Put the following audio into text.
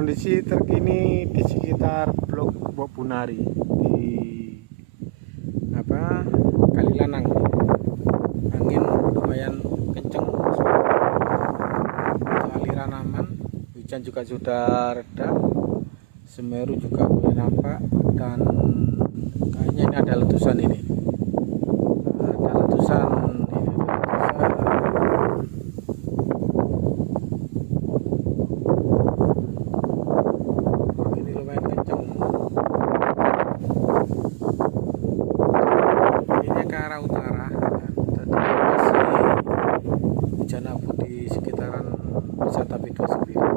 Kondisi terkini di sekitar Blok Bunari di Kalilanang. Angin lumayan kencang, aliran aman, hujan juga sudah reda, Semeru juga mulai nampak, dan kayaknya ini ada letusan ini. Ada letusan ini lumayan kencang. Ini ke arah utara. Tadi masih hujan abu di sekitaran wisata P2 sendiri.